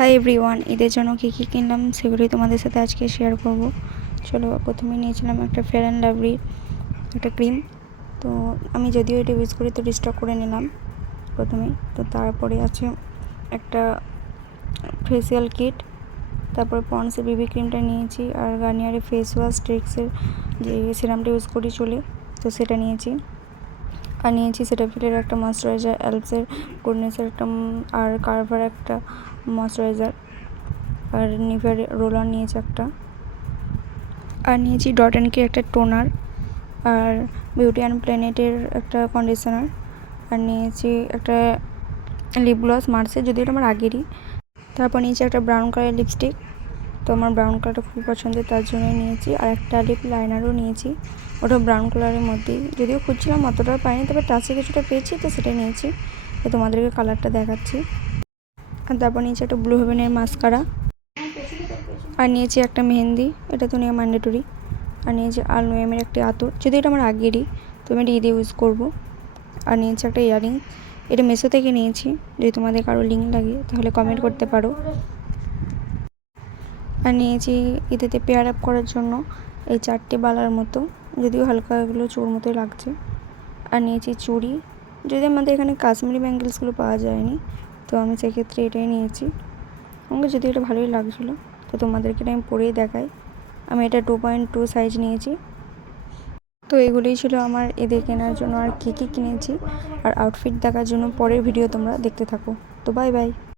Hi everyone, ঈদের জন্য কী কী কিনলাম সেগুলোই তোমাদের সাথে আজকে শেয়ার করব। চলো, প্রথমে নিয়েছিলাম একটা ফেয়ার অ্যান্ড লাভলি একটা ক্রিম। তো আমি যদিও এটা ইউজ করি তো রিস্টক করে নিলাম প্রথমে। তো তারপরে আছে একটা ফেসিয়াল কিট, তারপরে পন্ডসের বিবি ক্রিমটা নিয়েছি, আর গার্নিয়ারের ফেস ওয়াশ ট্রিক্সের যে সিরামটা ইউজ করি চুলে, তো সেটা নিয়েছি। আর নিয়েছি সেটাফিলের একটা ময়শ্চারাইজার, অ্যালপসের গুডনেসের একটা, আর কার্ভার একটা ময়শ্চারাইজার, আর নিভের রোলার নিয়েছি একটা, আর নিয়েছি ডট অ্যান্ড কি একটা টোনার, আর বিউটি অ্যান্ড প্ল্যানেটের একটা কন্ডিশনার, আর নিয়েছি একটা লিপ গ্লস মার্সের, যদিও এটা আমার আগেরই। তারপর নিয়েছি একটা ব্রাউন কালারের লিপস্টিক, তো আমার ব্রাউন কালারটা খুব পছন্দের, তার জন্যই নিয়েছি। আর একটা লিপ লাইনারও নিয়েছি, ওটা ব্রাউন কালারের মধ্যেই, যদিও খুঁজছিলাম অতটা পাইনি, তবে টাচে কিছুটা পেয়েছি, তো সেটাই নিয়েছি। তো তোমাদেরকে কালারটা দেখাচ্ছি। আর তারপর নিয়েছি একটা ব্লু হেভেনের মাস্কারা, আর নিয়েছি একটা মেহেন্দি, এটা তো নেওয়া ম্যান্ডেটরি। আর নিয়েছি আলনোয়েমের একটা আতর, যদি এটা আমার আগেরই, তো আমি এটা ঈদে ইউজ করবো। আর নিয়েছি একটা ইয়ারিং, এটা মেসো থেকে নিয়েছি, যদি তোমাদের কারো লিঙ্ক লাগে তাহলে কমেন্ট করতে পারো। আর নিয়েছি ঈদেতে পেয়ার আপ করার জন্য এই 4টে বালার মতো, যদিও হালকা এগুলো চোর মতোই লাগছে। আর নিয়েছি চুড়ি, যদি আমাদের এখানে কাশ্মীরি ব্যাঙ্গেলসগুলো পাওয়া যায়নি, তো আমি সেক্ষেত্রে এটাই নিয়েছি। আমাকে যদি এটা ভালোই লাগছিলো, তো তোমাদেরকে এটা আমি পরেই দেখাই। আমি এটা 2.2 সাইজ নিয়েছি। তো এগুলোই ছিল আমার এদের কেনার জন্য। আর কী কী কিনেছি আর আউটফিট দেখার জন্য পরের ভিডিও তোমরা দেখতে থাকো। তো বাই বাই।